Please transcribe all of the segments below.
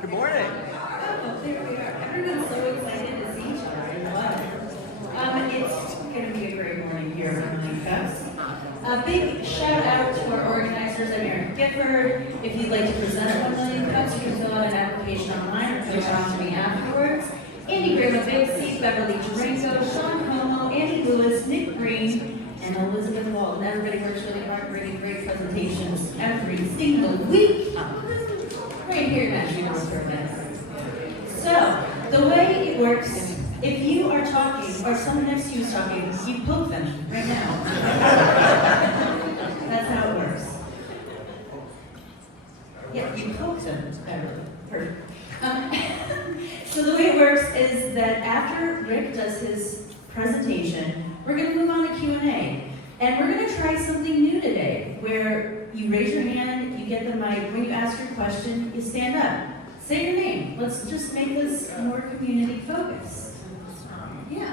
Good morning. Oh, there we are. Everyone's so excited to see each other. I love it. It's going to be a great morning here at Emily Cups. A big shout out to our organizers. I'm Erin Gifford. If you'd like to present at 1 Million Cups, you can fill out an application online or put it on to me afterwards. Andy Graham, Big C, Beverly Durango, Sean Como, Andy Lewis, Nick Green, and Elizabeth Walton. Everybody works really hard, bringing great presentations every single week. Right here in Nashville, North Carolina. So, the way it works, if you are talking, or someone next to you is talking, you poke them right now. That's how it works. Yeah, you poke them. Perfect. So the way it works is that after Rick does his presentation, we're going to move on to Q&A. And we're going to try something new today, where you raise your hand, you get the mic, when you ask your question, you stand up. Say your name. Let's just make this more community focused. Yeah.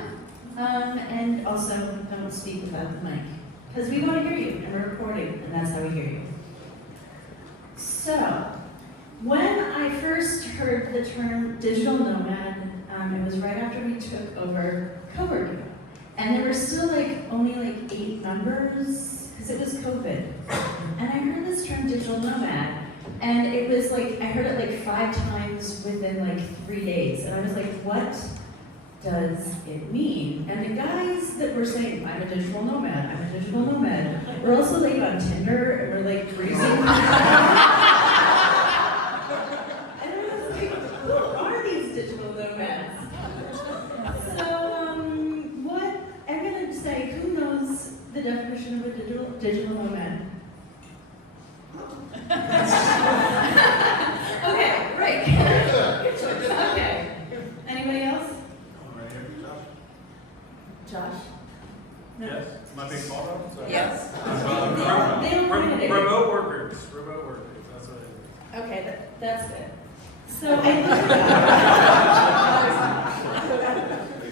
And also, don't speak without the mic. Because we want to hear you, and we're recording, and that's how we hear you. So, when I first heard the term digital nomad, it was right after we took over coworking. And there were still only 8 members, because it was COVID. And I heard this term digital nomad, and it was I heard it 5 times within 3 days. And I was like, what does it mean? And the guys that were saying, I'm a digital nomad, we're also on Tinder, and we're cruising. And I was like, who are these digital nomads? I'm going to say, who knows the definition of a digital nomad? Okay, great. Okay. Anybody else? Right here, Josh? No? Yes. Am I being called on? Sorry. Yes. Remote They don't want it. Remote workers. Remote workers. That's what it is. Okay, that's good. So I looked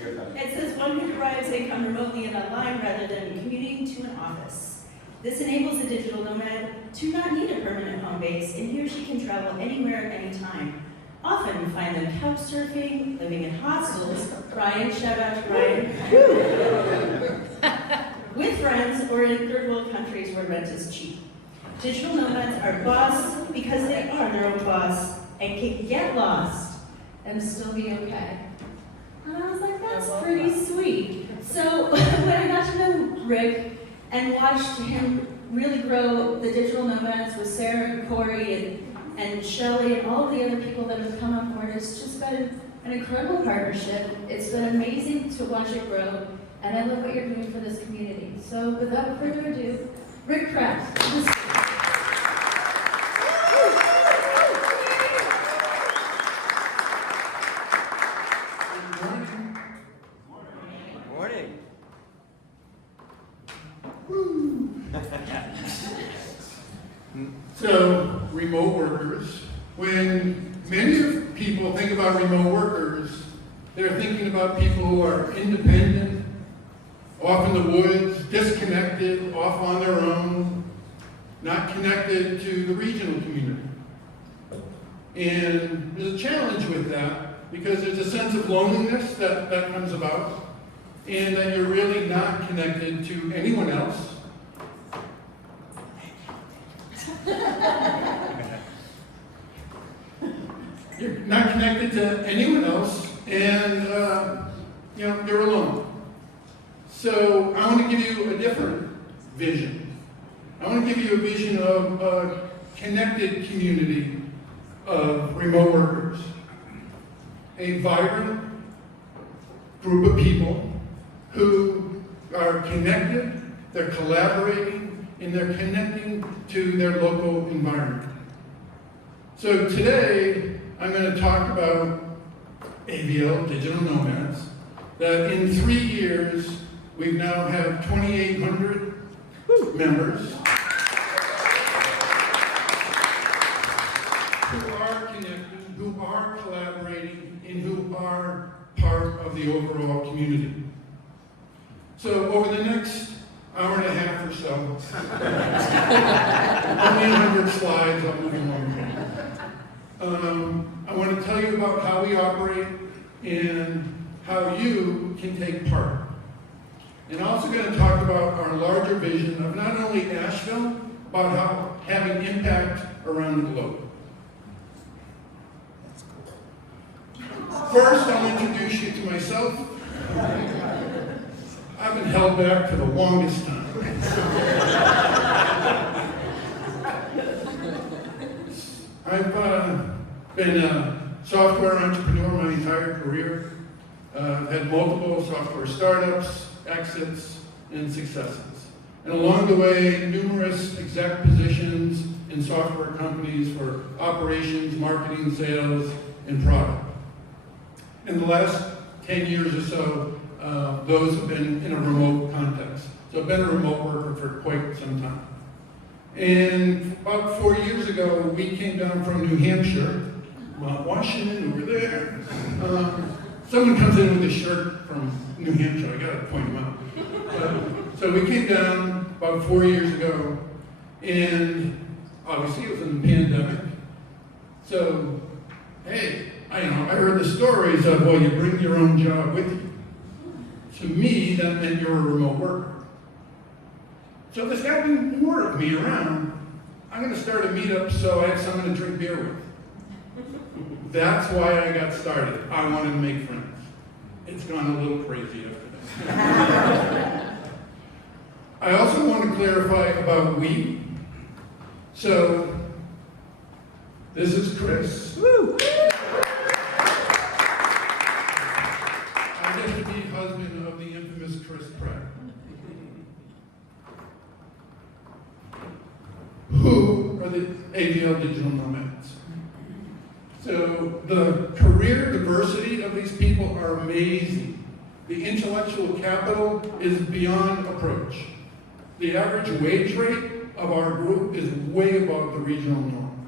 it up. It says one who derives income remotely and online rather than commuting to an office. This enables a digital nomad to not need a permanent home base, and he or she can travel anywhere at any time. Often you find them couch surfing, living in hostels. Ryan, shout out to Ryan. With friends or in third world countries where rent is cheap. Digital nomads are boss because they are their own boss and can get lost and still be okay. And I was like, that's pretty sweet. So when I got to know Rick and watched him really grow the digital nomads with Sarah and Corey and Shelly and all of the other people that have come on board, it's just been an incredible partnership. It's been amazing to watch it grow, and I love what you're doing for this community. So without further ado, Ric Pratte. So, remote workers. When many people think about remote workers, they're thinking about people who are independent, off in the woods, disconnected, off on their own, not connected to the regional community. And there's a challenge with that because there's a sense of loneliness that comes about, and that you're really not connected to anyone else. You're not connected to anyone else, and you're alone. So I want to give you a different vision. I want to give you a vision of a connected community of remote workers. A vibrant group of people who are connected, they're collaborating, and they're connecting to their local environment. So today, I'm going to talk about AVL Digital Nomads, that in 3 years, we now have 2,800 members who are connecting, who are collaborating, and who are part of the overall community. So over the next hour and a half or so, only 100 slides, I'll move along. I want to about how we operate and how you can take part. And also going to talk about our larger vision of not only Asheville, but how having impact around the globe. First, I'll introduce you to myself. I've been held back for the longest time. I've been a software entrepreneur my entire career. I've had multiple software startups, exits, and successes. And along the way, numerous exec positions in software companies for operations, marketing, sales, and product. In the last 10 years or so, those have been in a remote context. So I've been a remote worker for quite some time. And about 4 years ago, we came down from New Hampshire, Mount Washington over there. Someone comes in with a shirt from New Hampshire, I gotta point them out. So we came down about 4 years ago, and obviously it was in the pandemic. So, hey, I heard the stories of, well, you bring your own job with you. To me, that meant you're a remote worker. So this guy didn't work me around. I'm gonna start a meetup so I have someone to drink beer with. That's why I got started. I wanted to make friends. It's gone a little crazy after that. I also want to clarify about we. So, this is Chris. Woo! I get to be husband of the infamous Ric Pratte. Who are the AVL Digital Nomads? So the career diversity of these people are amazing. The intellectual capital is beyond approach. The average wage rate of our group is way above the regional norm.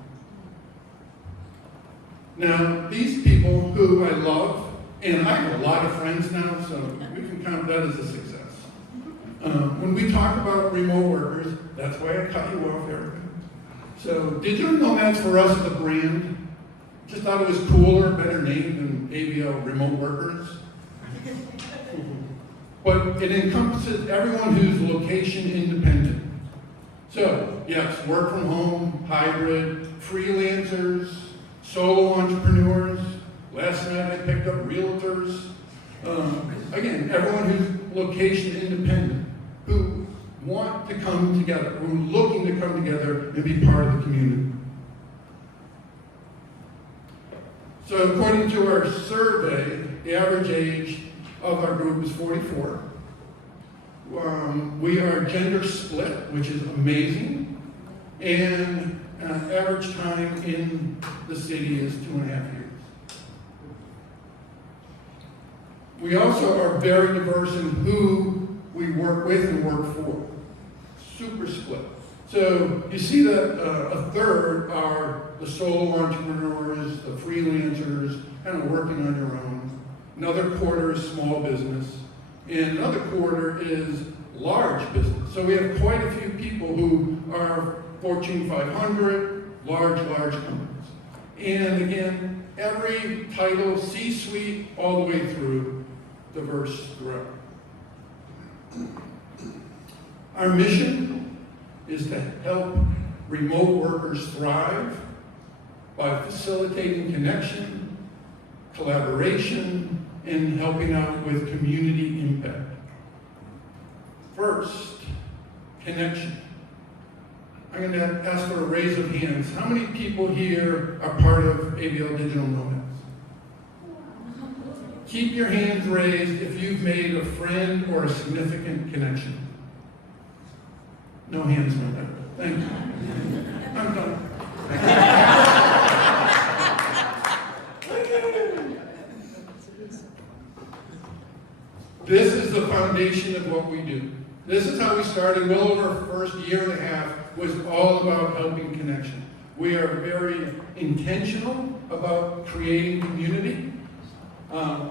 Now, these people who I love, and I have a lot of friends now, so we can count that as a success. When we talk about remote workers, that's why I cut you off, Erica. So digital nomads for us is a brand. Just thought it was cooler, better name than AVL remote workers. But it encompasses everyone who's location independent. So, yes, work from home, hybrid, freelancers, solo entrepreneurs. Last night I picked up realtors. Again, everyone who's location independent, who want to come together, who are looking to come together and be part of the community. So according to our survey, the average age of our group is 44. We are gender split, which is amazing. And average time in the city is 2.5 years. We also are very diverse in who we work with and work for. Super split. So you see that a third are the solo entrepreneurs, the freelancers, kind of working on your own. Another quarter is small business. And another quarter is large business. So we have quite a few people who are Fortune 500, large companies. And again, every title, C-suite, all the way through, diverse throughout. Our mission is to help remote workers thrive by facilitating connection, collaboration, and helping out with community impact. First, connection. I'm going to ask for a raise of hands. How many people here are part of AVL Digital Nomads? Keep your hands raised if you've made a friend or a significant connection. No hands went up. Thank you. I'm done. This is the foundation of what we do. This is how we started. Well over our first year and a half was all about helping connection. We are very intentional about creating community.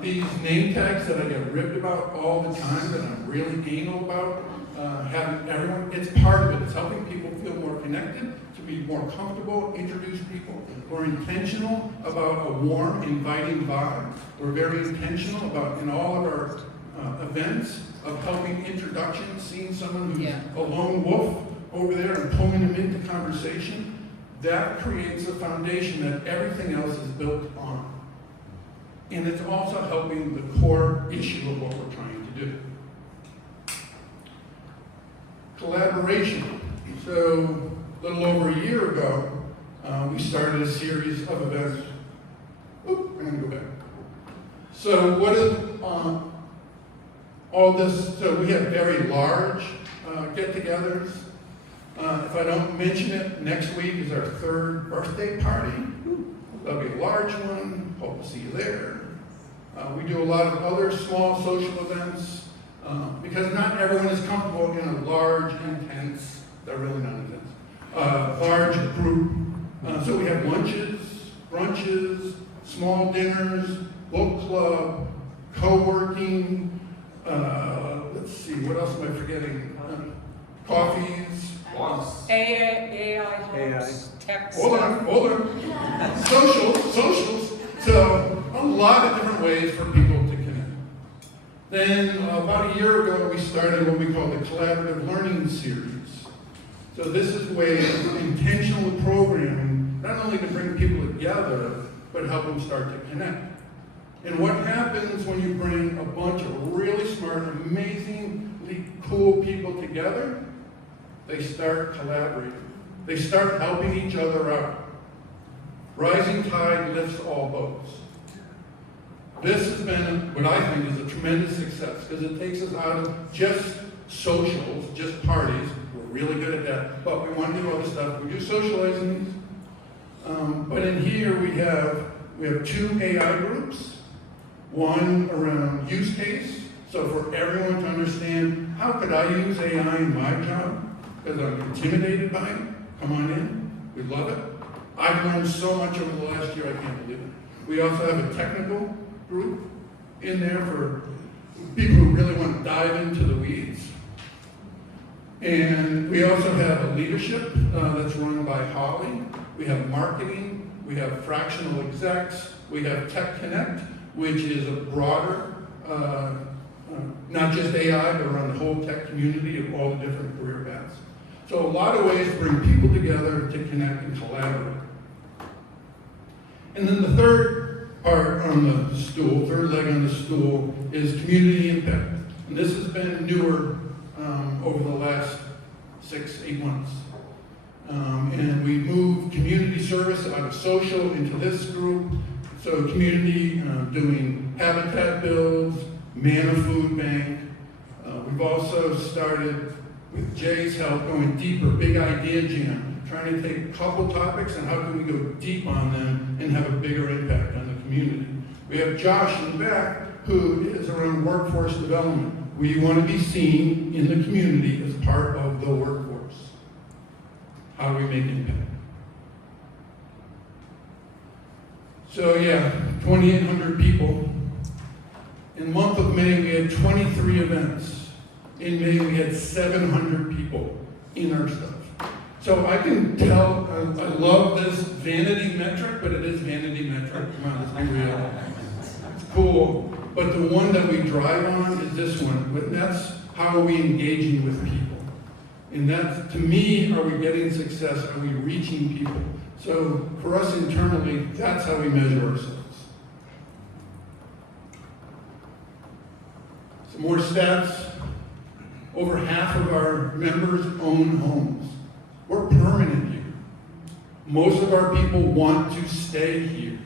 These name tags that I get ripped about all the time, that I'm really anal about, having everyone, it's part of it. It's helping people feel more connected to be more comfortable, introduce people. We're intentional about a warm, inviting vibe. We're very intentional about, in all of our events, of helping introductions, seeing someone who's a lone wolf over there and pulling them into conversation. That creates a foundation that everything else is built on. And it's also helping the core issue of what we're trying to do. Collaboration. So a little over a year ago, we started a series of events. Oop, I'm going to go back. So what is all this? So we have very large get-togethers. If I don't mention it, next week is our 3rd birthday party. That'll be a large one. Hope to see you there. We do a lot of other small social events because not everyone is comfortable in a large, intense, they're really not intense, large group. So we have lunches, brunches, small dinners, book club, co-working, let's see, what else am I forgetting? Coffees. AI helps, tech Hold stuff. on. Socials. So a lot of different ways for people to connect. Then about a year ago, we started what we call the Collaborative Learning Series. So this is a way of intentional programming, not only to bring people together, but help them start to connect. And what happens when you bring a bunch of really smart, amazingly cool people together? They start collaborating. They start helping each other out. Rising tide lifts all boats. This has been what I think is a tremendous success because it takes us out of just socials, just parties. We're really good at that, but we want to do other stuff. We do socializing. But in here we have 2 AI groups. One around use case, so for everyone to understand, how could I use AI in my job? Because I'm intimidated by it. Come on in. We love it. I've learned so much over the last year, I can't believe it. We also have a technical group in there for people who really want to dive into the weeds. And we also have a leadership that's run by Holly. We have marketing. We have fractional execs. We have Tech Connect, which is a broader, not just AI, but around the whole tech community of all the different career paths. So a lot of ways to bring people together to connect and collaborate. And then the third part on the stool, third leg on the stool, is community impact. And this has been newer over the last 6-8 months. And we moved community service out of social into this group. So community doing habitat builds, Manna Food Bank. We've also started, with Jay's help, going deeper, big idea jam, trying to take a couple topics and how can we go deep on them and have a bigger impact on the community. We have Josh in the back, who is around workforce development. We want to be seen in the community as part of the workforce. How do we make impact? So 2,800 people. In the month of May, we had 23 events. In May, we had 700 people in our stuff. So I can tell, I love this vanity metric, but it is vanity metric. Come on, let's be real. It's cool. But the one that we drive on is this one. And that's how are we engaging with people? And that, to me, are we getting success? Are we reaching people? So for us internally, that's how we measure ourselves. Some more stats. Over half of our members own homes. We're permanent here. Most of our people want to stay here.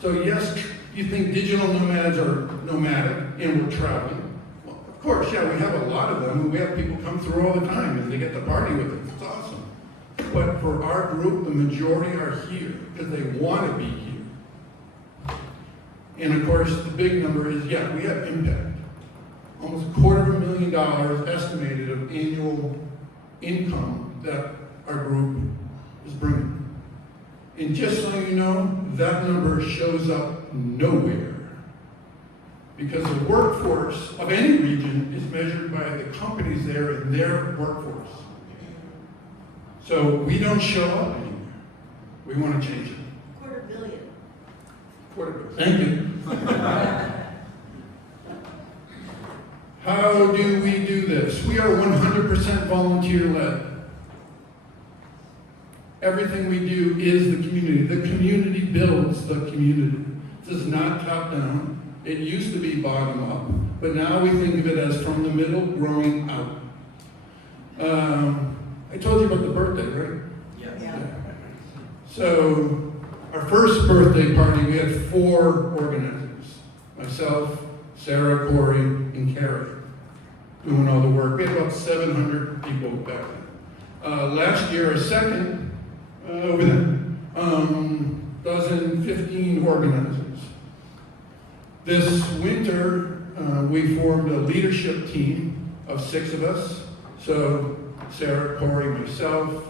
So yes, you think digital nomads are nomadic and we're traveling. Well, of course, we have a lot of them, and we have people come through all the time and they get to party with us. It's awesome. But for our group, the majority are here because they want to be here. And of course, the big number is, we have impact. Almost $250,000 estimated of annual income that our group is bringing. And just so you know, that number shows up nowhere. Because the workforce of any region is measured by the companies there and their workforce. So we don't show up anymore. We want to change it. $250 million. Thank you. How do we do this? We are 100% volunteer-led. Everything we do is the community. The community builds the community. This is not top-down. It used to be bottom-up, but now we think of it as from the middle growing out. I told you about the birthday, right? Yes. Yeah. So, our first birthday party, we had 4 organizers. Myself, Sarah, Corey, and Carrie doing all the work. We had about 700 people back then. Last year, our second, with dozen, 15 organizers. This winter, we formed a leadership team of 6 of us. So Sarah, Corey, myself,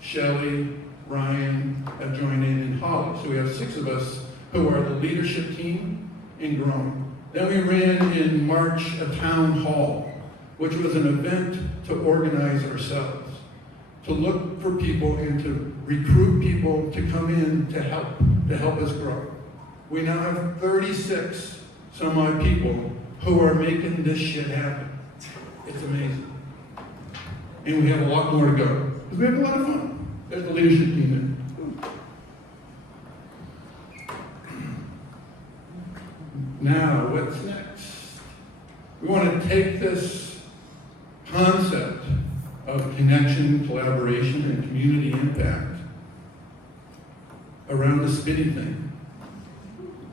Shelley, Ryan have joined in Holly. So we have 6 of us who are the leadership team in growing. Then we ran in March a town hall, which was an event to organize ourselves, to look for people and to recruit people to come in to help us grow. We now have 36 some odd people who are making this shit happen. It's amazing. And we have a lot more to go. Because we have a lot of fun. There's the leadership team there. Now, what's next? We want to take this concept of connection, collaboration, and community impact around the spinny thing.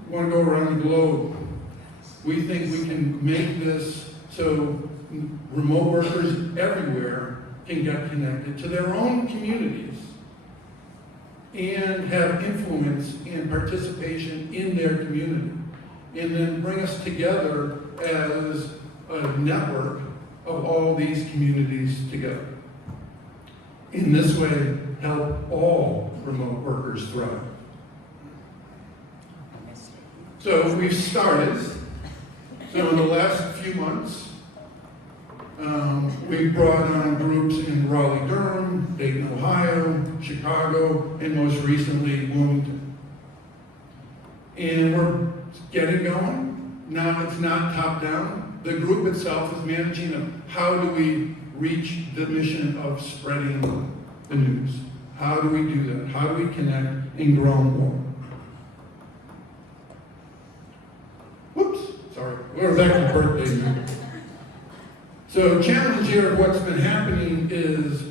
We want to go around the globe. We think we can make this so remote workers everywhere can get connected to their own communities and have influence and participation in their community, and then bring us together as a network of all these communities together. In this way, help all remote workers thrive. So we've started. So in the last few months, we've brought on groups in Raleigh, Durham, Dayton, Ohio, Chicago, and most recently, Wilmington. And we're getting going. Now it's not top-down. The group itself is managing how do we reach the mission of spreading the news? How do we do that? How do we connect and grow more? Whoops, sorry. We're back to birthday now. So challenge here of what's been happening is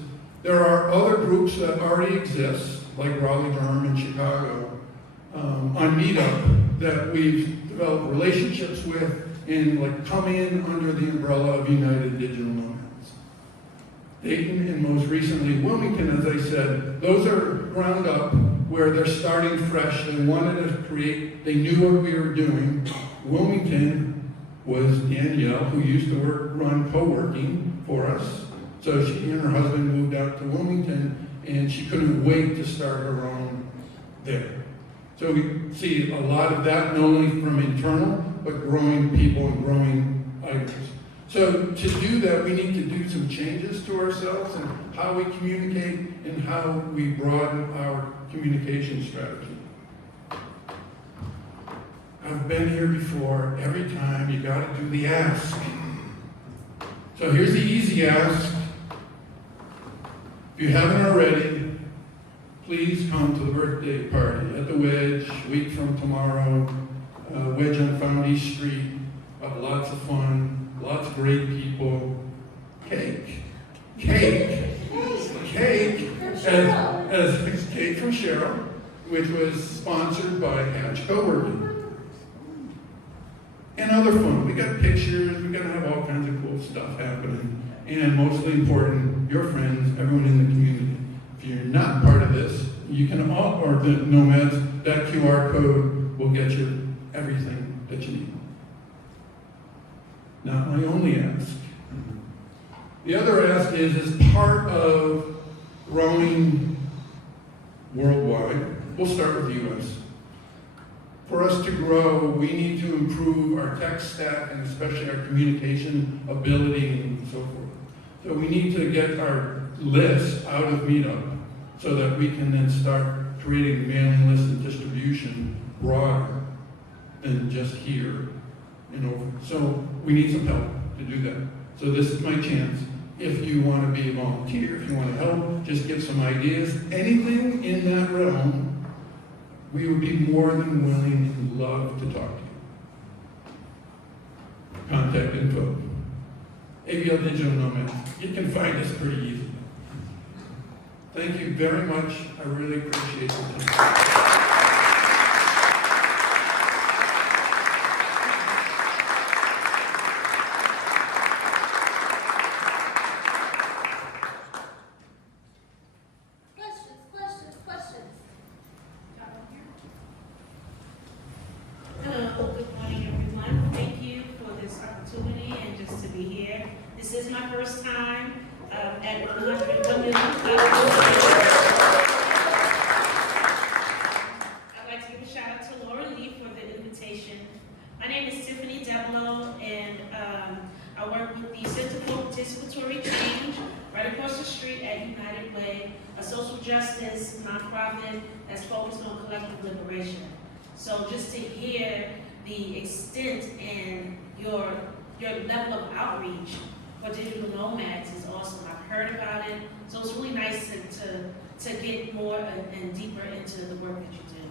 there are other groups that already exist, like Raleigh, Durham, and Chicago, on Meetup that we've developed relationships with and like come in under the umbrella of United Digital Nomads. Dayton and most recently Wilmington, as I said, those are ground up where they're starting fresh. They wanted to create, they knew what we were doing. Wilmington was Danielle, who used to run co-working for us. So she and her husband moved out to Wilmington, and she couldn't wait to start her own there. So we see a lot of that, not only from internal, but growing people and growing items. So to do that, we need to do some changes to ourselves and how we communicate and how we broaden our communication strategy. I've been here before. Every time you got to do the ask. So here's the easy ask. If you haven't already, please come to the birthday party at the Wedge, week from tomorrow. Wedge on Foundy Street. Lots of fun, lots of great people. Cake. As cake from Cheryl, which was sponsored by Hatch Co-working. And other fun. We got pictures, we're gonna have all kinds of cool stuff happening. And mostly important, your friends, everyone in the community. If you're not part of this, you can or the Nomads, that QR code will get you everything that you need. Not my only ask. The other ask is, as part of growing worldwide, we'll start with the US. For us to grow, we need to improve our tech stack and especially our communication ability and so forth. So we need to get our list out of Meetup so that we can then start creating mailing lists and distribution broader than just here and over. So we need some help to do that. So this is my chance. If you want to be a volunteer, if you want to help, just give some ideas. Anything in that realm, we would be more than willing and love to talk to you. Contact info. AVL Digital Nomads. You can find us pretty easily. Thank you very much. I really appreciate your time. Hello, good morning, everyone. Thank you for this opportunity and just to be here. This is my first time at 100 Million. I'd like to give a shout out to Laura Lee for the invitation. My name is Tiffany Devlo, and I work with the Center for Participatory Change right across the street at United Way, a social justice nonprofit that's focused on collective liberation. So just to hear the extent and your level of outreach for digital nomads is awesome. I've heard about it, so it's really nice to get more and deeper into the work that you do.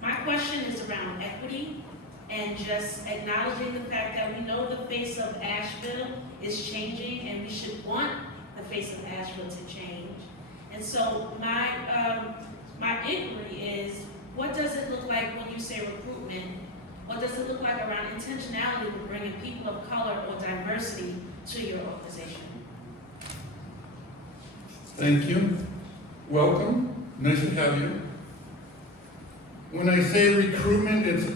My question is around equity and just acknowledging the fact that we know the face of Asheville is changing, and we should want the face of Asheville to change. And so my inquiry is, what does it look like when you say recruitment? What does it look like around intentionality with bringing people of color or diversity to your organization? Thank you. Welcome. Nice to have you. When I say recruitment, it's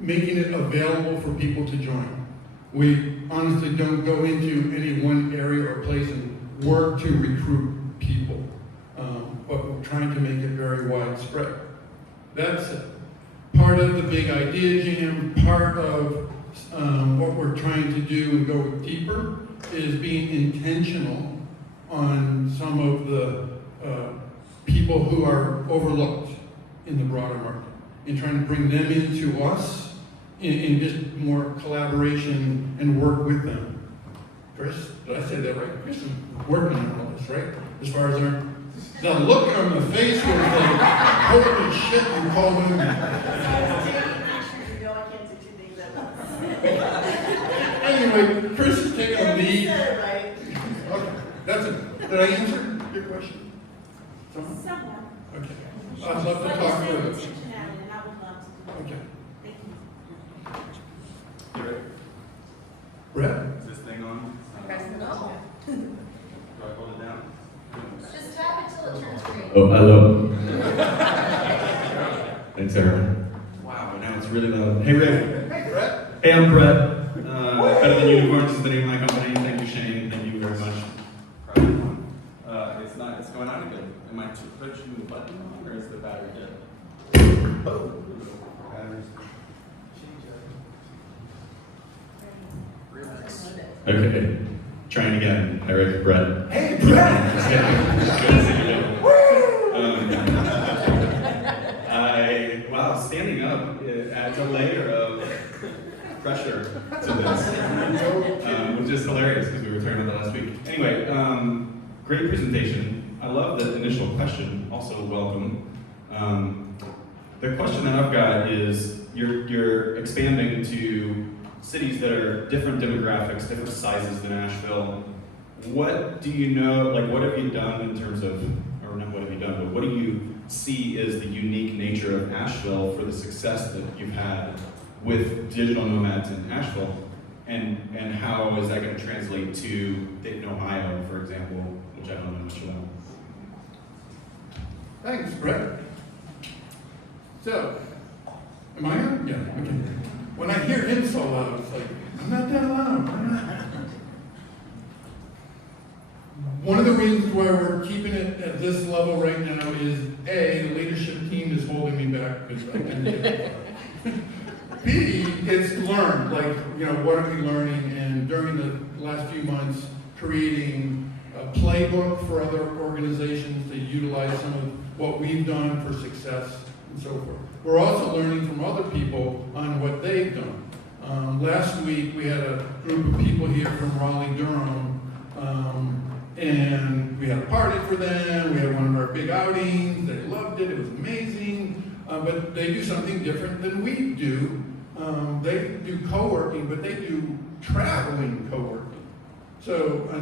making it available for people to join. We honestly don't go into any one area or place and work to recruit people, but we're trying to make it very widespread. That's part of the big idea jam. Part of what we're trying to do and go deeper is being intentional on some of the people who are overlooked in the broader market and trying to bring them into us in just more collaboration and work with them. Chris, did I say that right? Chris is working on all this, right? As far as our the look on the face was like, holy shit, you called him. Anyway, Chris is taking a lead. Okay, that's it. Did I answer your question? Somewhat. Okay. I'd love to talk further. Intentionality, and I would love to do it. Okay. Thank you. You ready? Brett? Is this thing on? Press the button. Do I hold it down? Just tap it till it turns green. Oh, hello. Thanks, everyone. Wow, now it's really loud. Hey, Rick. Hey, Brett. Hey, I'm Brett. Better Than Unicorns is the name of my company. Thank you, Shane. Thank you very much. It's going on again. Am I pushing the button on, or is the battery dead? Oh. Batteries. Okay. Trying again. Hi, Rick. Brett. Hey, Brett. Just kidding. Wow, standing up adds a layer of pressure to this, which is hilarious because we were talking about that last week. Anyway, great presentation. I love the initial question. Also, welcome. The question that I've got is, you're expanding to cities that are different demographics, different sizes than Asheville. What do you know, like what have you done in terms of, or not what have you done, but what do you see as the unique nature of Asheville for the success that you've had with digital nomads in Asheville? And how is that going to translate to Dayton, Ohio, for example, which I don't know much about? Thanks, Brett. So, am I on? Yeah, okay. When I hear him so loud, it's like, I'm not that loud. I'm not. One of the reasons why we're keeping it at this level right now is A, the leadership team is holding me back because I can get it. B, it's learned, like, what are we learning? And during the last few months, creating playbook for other organizations to utilize some of what we've done for success and so forth. We're also learning from other people on what they've done. Last week we had a group of people here from Raleigh, Durham, and we had a party for them. We had one of our big outings. They loved it. It was amazing. But they do something different than we do. They do co-working, but they do traveling co-working. So a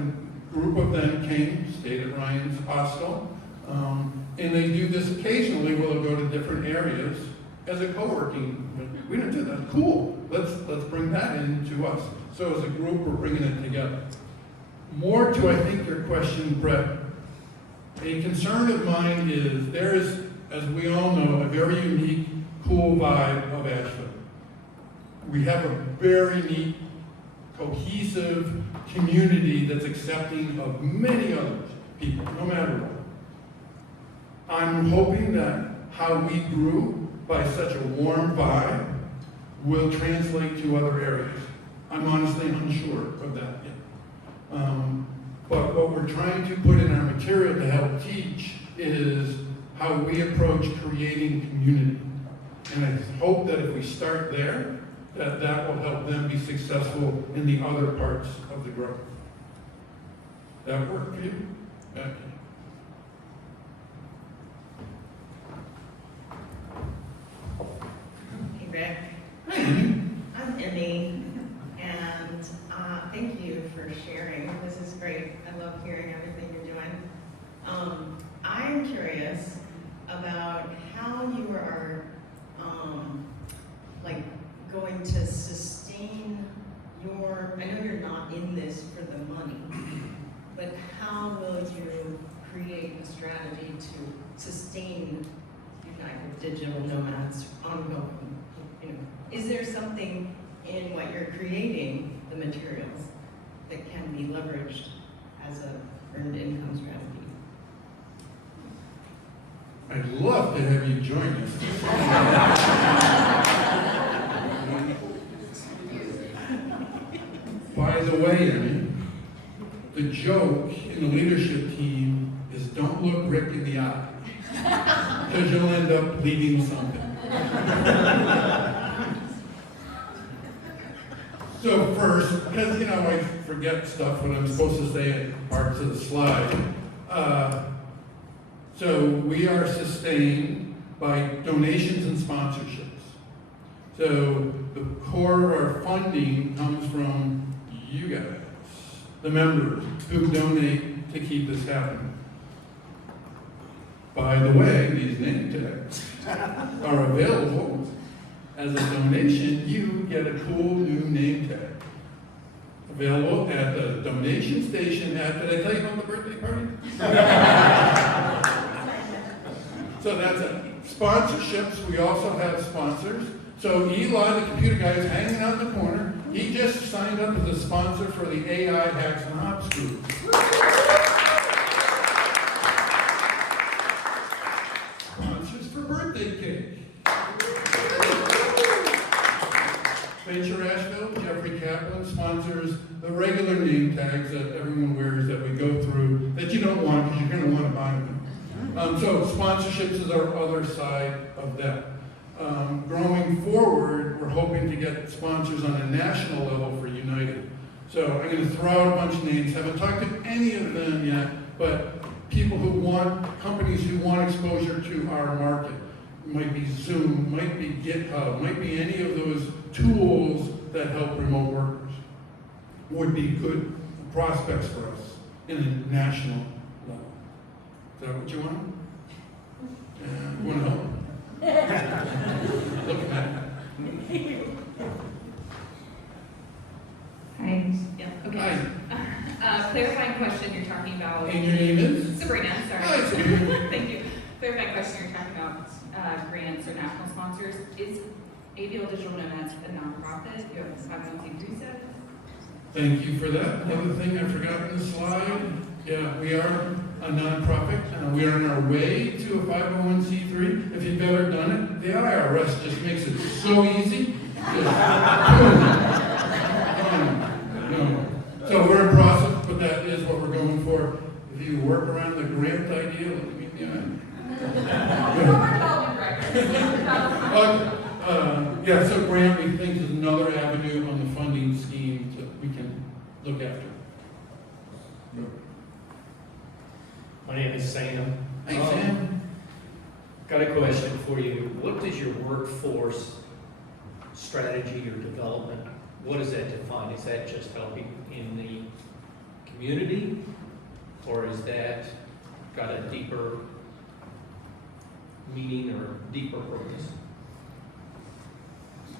group of them came, stayed at Ryan's hostel, and they do this occasionally. We'll go to different areas as a co-working. We don't do that. Cool. Let's bring that into us. So as a group, we're bringing it together. More to, I think, your question, Brett. A concern of mine is there is, as we all know, a very unique, cool vibe of Asheville. We have a very neat, cohesive community that's accepting of many other people, no matter what. I'm hoping that how we grew by such a warm vibe will translate to other areas. I'm honestly unsure of that yet. But what we're trying to put in our material to help teach is how we approach creating community. And I hope that if we start there, that will help them be successful in the other parts of the growth. That work for you? Okay. Hey, Rick. Hey, Amy. I'm Emmy, and thank you for sharing. This is great. I love hearing everything you're doing. I'm curious about how you are going to sustain I know you're not in this for the money, but how will you create a strategy to sustain United Digital Nomads ongoing? Is there something in what you're creating, the materials, that can be leveraged as a earned income strategy? I'd love to have you join us. By the way, Emmy, the joke in the leadership team is don't look Rick in the eye, because you'll end up leading something. So first, because I forget stuff when I'm supposed to say at parts of the slide. So we are sustained by donations and sponsorships. So the core of our funding comes from you guys, the members who donate to keep this happening. By the way, these name tags are available. As a donation, you get a cool new name tag. Available at the donation station did I tell you about the birthday party? So that's it. Sponsorships, we also have sponsors. So Eli, the computer guy, is hanging out in the corner. He just signed up as a sponsor for the AI Hacks and Ops group. Sponsors for birthday cake. Venture Asheville, Jeffrey Kaplan sponsors the regular name tags that everyone wears that we go through that you don't want because you're going to want to buy them. So sponsorships is our other side of that. Growing forward, we're hoping to get sponsors on a national level for United. So I'm going to throw out a bunch of names. Haven't talked to any of them yet, but people who want, companies who want exposure to our market. It might be Zoom, might be GitHub, might be any of those tools that help remote workers. Would be good prospects for us in a national level. Is that what you want? You want to help? Looking at it. Hi. Yeah. Okay. Hi. Clarifying question, you're talking about. And your name is? Sabrina, sorry. Hi, Sabrina. Thank you. Clarifying question, you're talking about grants or national sponsors. Is AVL Digital Nomads a nonprofit? You have a 501c3 status? Thank you for that. Another thing I forgot in the slide. Yeah, we are a nonprofit. We are on our way to a 501c3. If you've ever done it, the IRS just makes it so easy. So we're in process, but that is what we're going for. grant idea, look me in the eye. Corporate development director. Yeah, so grant we think is another avenue on the funding scheme that we can look after. My name is Sam. Hey, Sam. Got a question for you. What does your workforce strategy or development, what does that define? Is that just helping in the community? Or is that got a deeper meaning or deeper purpose?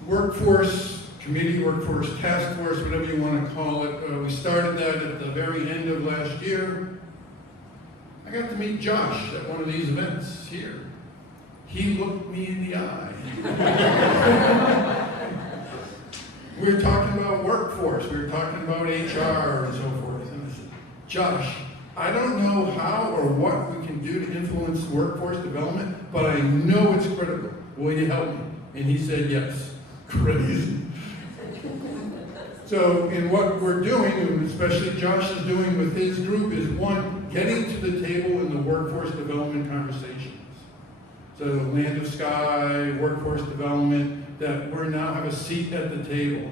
Workforce committee, workforce task force, whatever you want to call it. We started that at the very end of last year. I got to meet Josh at one of these events here. He looked me in the eye. We were talking about workforce, we were talking about HR and so forth. And I said, Josh, I don't know how or what we can do to influence workforce development, but I know it's critical. Will you help me? And he said yes. Crazy. So, in what we're doing, and especially Josh is doing with his group, is one, getting to the table in the workforce development conversations. So, Land of Sky, workforce development, that we now have a seat at the table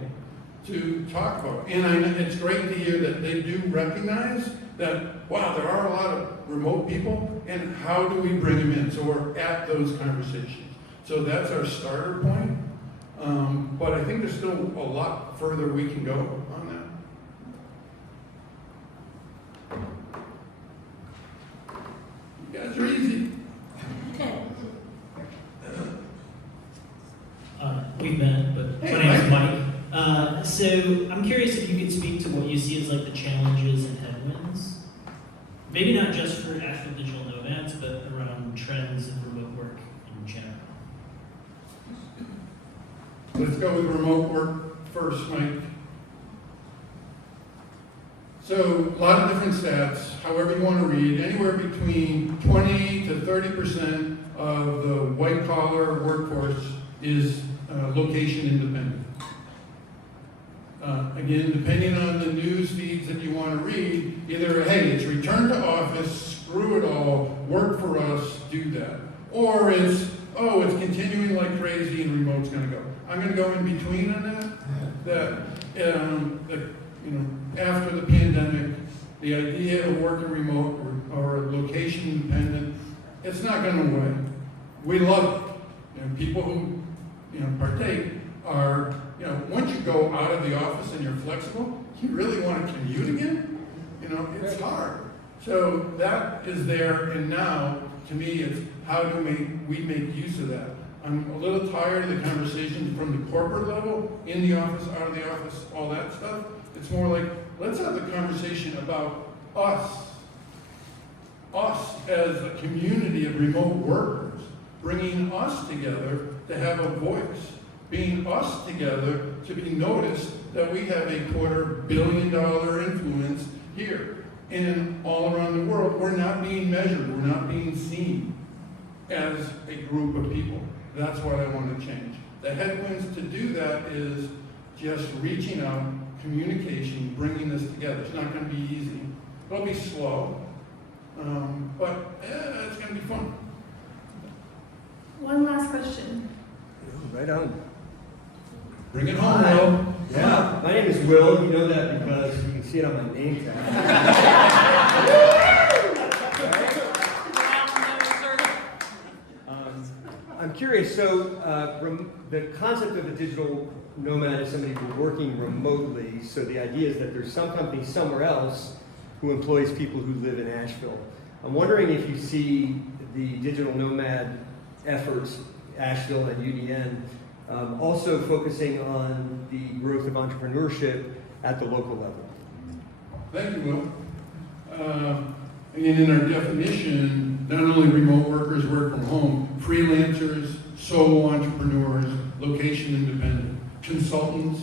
to talk about. And it's great to hear that they do recognize that, wow, there are a lot of remote people, and how do we bring them in? So we're at those conversations. So that's our starter point. But I think there's still a lot further we can go on that. You guys are easy. We've met, but Hey, my name is Mike. Mike. So I'm curious if you could speak to what you see as like the challenges and headwinds. Maybe not just for AVL Digital Nomads, but around trends in remote work in general. Let's go with remote work first, Mike. So, a lot of different stats, however you want to read, anywhere between 20 to 30% of the white-collar workforce is location independent. Again, depending on the news feeds that you want to read, either, hey, it's return to office, screw it all, work for us, do that. Or it's, oh, it's continuing like crazy and remote's going to go. I'm going to go in between on that. After the pandemic, the idea of working remote or location independent, it's not going away. We love it. People who partake are, once you go out of the office and you're flexible, you really want to commute again? It's hard. So that is there, and now, to me, it's how do we make use of that? I'm a little tired of the conversations from the corporate level, in the office, out of the office, all that stuff. It's more like, let's have the conversation about us as a community of remote workers, bringing us together to have a voice, being us together to be noticed that we have a $250 million influence here and all around the world. We're not being measured, we're not being seen as a group of people. That's what I want to change. The headwinds to do that is just reaching out, communication, bringing this together. It's not going to be easy. It'll be slow, but it's going to be fun. One last question. Right on. Bring it home, Will. Yeah, my name is Will. You know that because you can see it on my name tag. I'm curious, so the concept of a digital nomad is somebody who's working remotely, so the idea is that there's some company somewhere else who employs people who live in Asheville. I'm wondering if you see the digital nomad efforts, Asheville and UDN, also focusing on the growth of entrepreneurship at the local level. Thank you, Will. And in our definition, not only remote workers work from home, freelancers, solo entrepreneurs, location independent, consultants.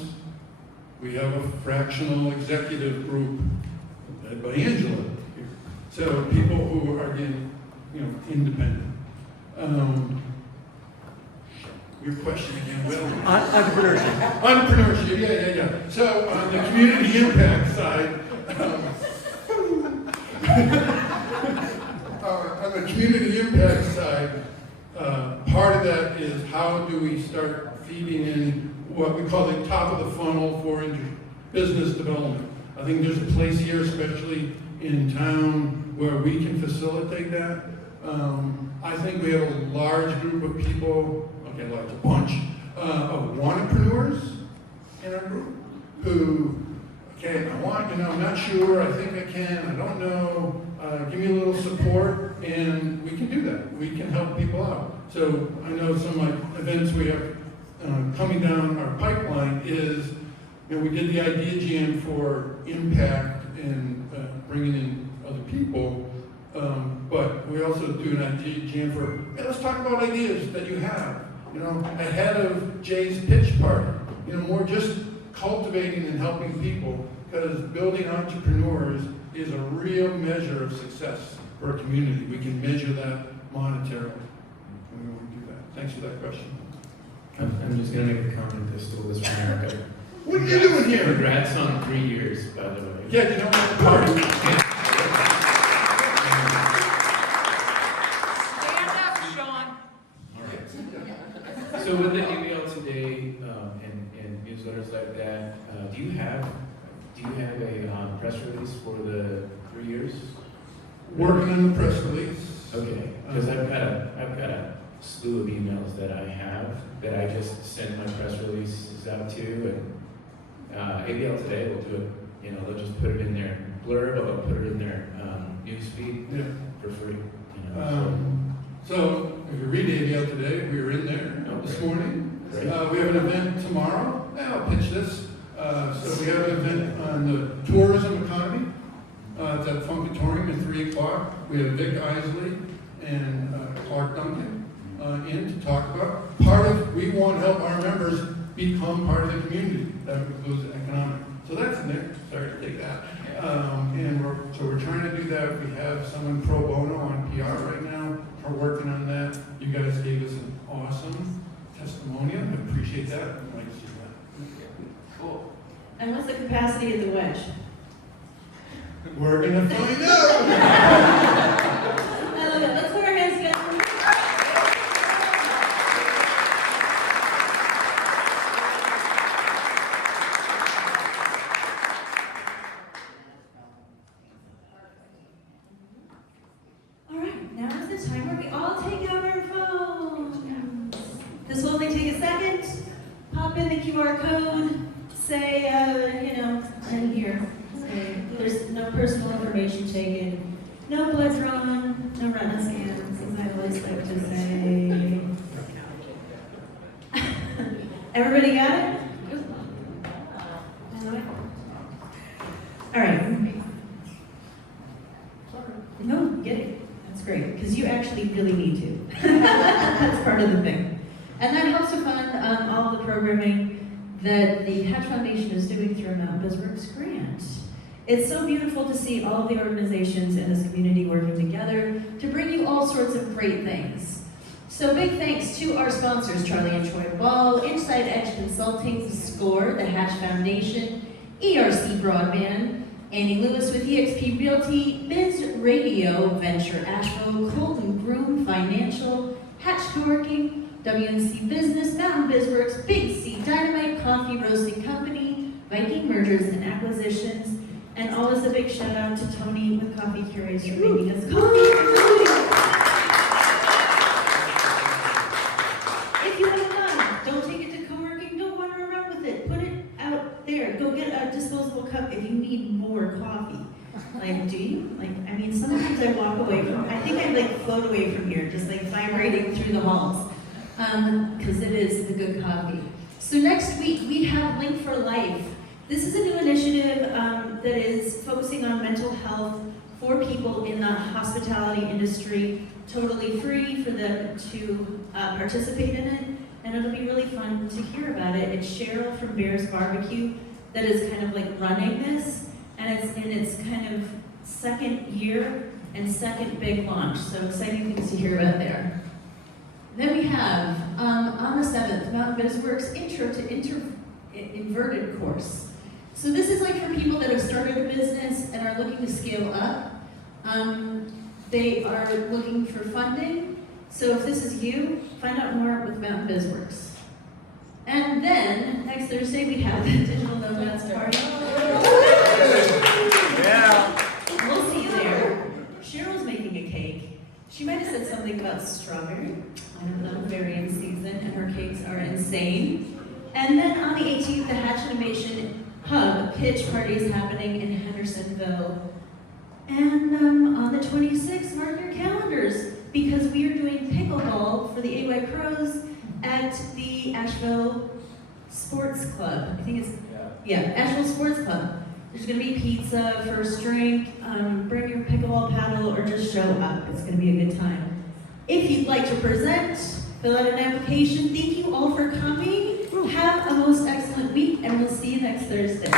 We have a fractional executive group led by Angela. So people who are again, independent. Your question again, Will? Entrepreneurship. Entrepreneurship, yeah. So on the community impact side, the community impact side, part of that is how do we start feeding in what we call the top of the funnel for business development. I think there's a place here, especially in town, where we can facilitate that. I think we have a large group of people, okay, large, a bunch, of entrepreneurs in our group who, okay, I'm not sure, I think I can, I don't know, give me a little support, and we can do that. We can help people out. So I know some like events we have coming down our pipeline is, we did the idea jam for impact and bringing in other people, but we also do an idea jam for, hey, let's talk about ideas that you have, ahead of Jay's pitch party, more just cultivating and helping people, because building entrepreneurs is a real measure of success for a community. We can measure that monetarily, and we want to do that. Thanks for that question. I'm just going to make a comment to steal this from Erica. What are you doing here? Congrats on 3 years, by the way. Yeah, you know what? Party. Stand up, Sean. All right. So with the AVL Today and newsletters like that, do you have a press release for the 3 years? Working on the press release. Okay, because I've got a slew of emails that I have that I just send my press releases out to, and AVL Today will do it. They'll just put it in their blurb, or they'll put it in their news feed for free. So if you read AVL Today, we were in there this morning. We have an event tomorrow. I'll pitch this. So we have an event on the tourism economy. It's at Funkatorium at 3 o'clock. We have Vic Isley and Clark Duncan in to talk about we want to help our members become part of the community. That includes economic. So that's in there. Sorry to take that. And we're trying to do that. We have someone pro bono on PR right now. We're working on that. You guys gave us an awesome testimonial. I appreciate that. I'd like to see that. Cool. And what's the capacity of the wedge? We're gonna find out. I love it. Let's put our hands together. All right, now is the time where we all take out our phones. This will only take a second. Pop in the QR code. Say, in here. There's no personal information taken, no blood drawn, no retina scans, as I always like to say. Everybody got it? All right. No, get it. That's great, because you actually really need to. That's part of the thing. And that helps to fund all the programming that the Hatch Foundation is doing through Mount Bismarck's grant. It's so beautiful to see all of the organizations in this community working together to bring you all sorts of great things. So big thanks to our sponsors, Charlie and Troy Wall, Inside Edge Consulting, SCORE, the Hatch Foundation, ERC Broadband, Annie Lewis with eXp Realty, Biz Radio, Venture Asheville, Colton Broom Financial, Hatch Co-working, WNC Business, Mountain BizWorks, Big C Dynamite Coffee Roasting Company, Viking Mergers and Acquisitions, and always a big shout out to Tony with Coffee Curious for making us coffee. If you have a gun, don't take it to co-working, don't wander around with it. Put it out there. Go get a disposable cup if you need more coffee. Do you? Sometimes I walk away from, I think I float away from here, just vibrating through the halls. Because it is the good coffee. So next week we have Link for Life. This is a new initiative that is focusing on mental health for people in the hospitality industry, totally free for them to participate in it, and it'll be really fun to hear about it. It's Cheryl from Bear's Barbecue that is kind of running this, and it's in its kind of second year and second big launch, so exciting things to hear about there. Then we have, on the 7th, Mountain BizWorks Intro to Inverted course. So this is for people that have started a business and are looking to scale up. They are looking for funding. So if this is you, find out more with Mountain BizWorks. And then, next Thursday, we have the Digital Nomads Party. Yeah. We'll see you there. Cheryl's making a cake. She might have said something about strawberry. I don't know, berry in season, and her cakes are insane. And then on the 18th, the Hatch Innovation Hub pitch party is happening in Hendersonville. And on the 26th, mark your calendars, because we are doing pickleball for the AY Pros at the Asheville Sports Club. I think it's, Asheville Sports Club. There's gonna be pizza, first drink, bring your pickleball paddle, or just show up. It's gonna be a good time. If you'd like to present, fill out an application. Thank you all for coming. Have a most excellent week, and we'll see you next Thursday.